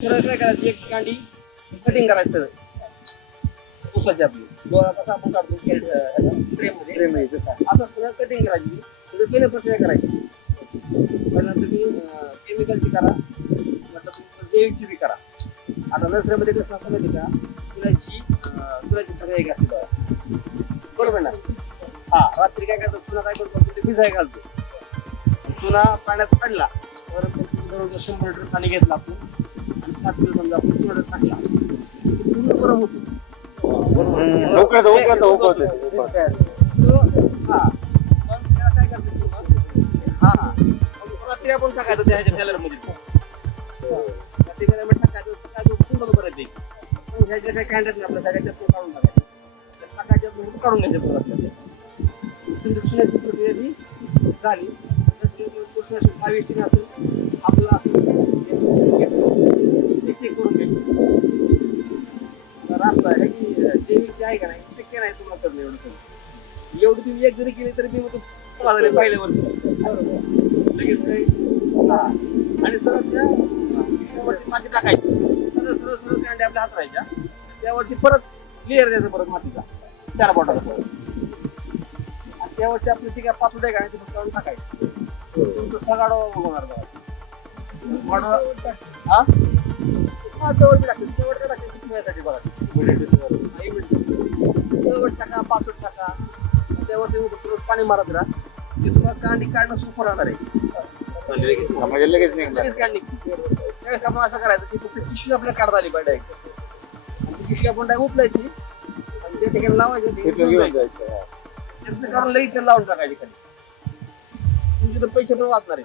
काय करायचं एक कांडी कटिंग करायचं. उसाची आपली डोळा कसा आपण काढतो असं कटिंग करायची. त्याचं पहिलं प्रक्रिया करायची. पहिल्यांदा तुम्ही केमिकलची करा. तुम्ही जैविकची बी करा. आता नर्सरीमध्ये कसं असतं माहिती का? प्रक्रिया घातली बघा. बरोबर ना? हा रात्री काय करतो? चुना काय करतो? ते भिजाय घालतो. चुना पाण्यात पडला तर शंभर लिटर पाणी घेतलं आपण. आणि समजा आपण चुना टाकला पूर्ण गरम होतो उकळतं उकळतं उकळतं. हा पण त्याला काय करतो हा रात्री आपण टाकायचं त्या ह्याच्या फॅलर रात्री टाकायचं सकाळी पूर्ण बरं ह्याच्या काही कॅन्डेट नाही आपल्या सगळ्याच्या तो काढून टाकायचं टाकायच्या काढून घ्यायचं परत आपल्याला प्रक्रिया ती झाली बावीस रास्ता आहे की जे आहे का नाही शक्य नाही तुम्हाला करणं एवढं सगळं. एवढी तुम्ही एक जरी केली तरी मी म्हणतो समाधान पहिल्या वर्ष. लगेच काही हा. आणि सरळ त्या माती टाकायची. सरळ सरळ सरळ त्या आपल्या हात राहायच्या. त्यावरती परत लेअर द्यायचं परत मातीचा. चार बॉटल परत आणि त्यावरती आपली ती काय पाच उड्या काय ती फक्त टाकायची. टाकायचं तुमचं सगाडो होणार बघा. हा? हा जवळ टाकते जवळ टाकते. बघा नाही टाका पाचवट टाका त्यावरती रोज पाणी मारत राहा ते तुम्हाला कांडी काढणं सोपं राहणार आहे म्हणजे लगेच लगेच कांडी त्यावेळेस आपण असं करायचं की फक्त पिशवी आपल्याला काढता आली पाहिजे आणि पिशवी आपण डाय उपलायची आणि त्या ठिकाणी लावायची त्याचं काढून लगेच लावून टाकायची खाली तुमचे तर पैसे पण वाचणार आहे.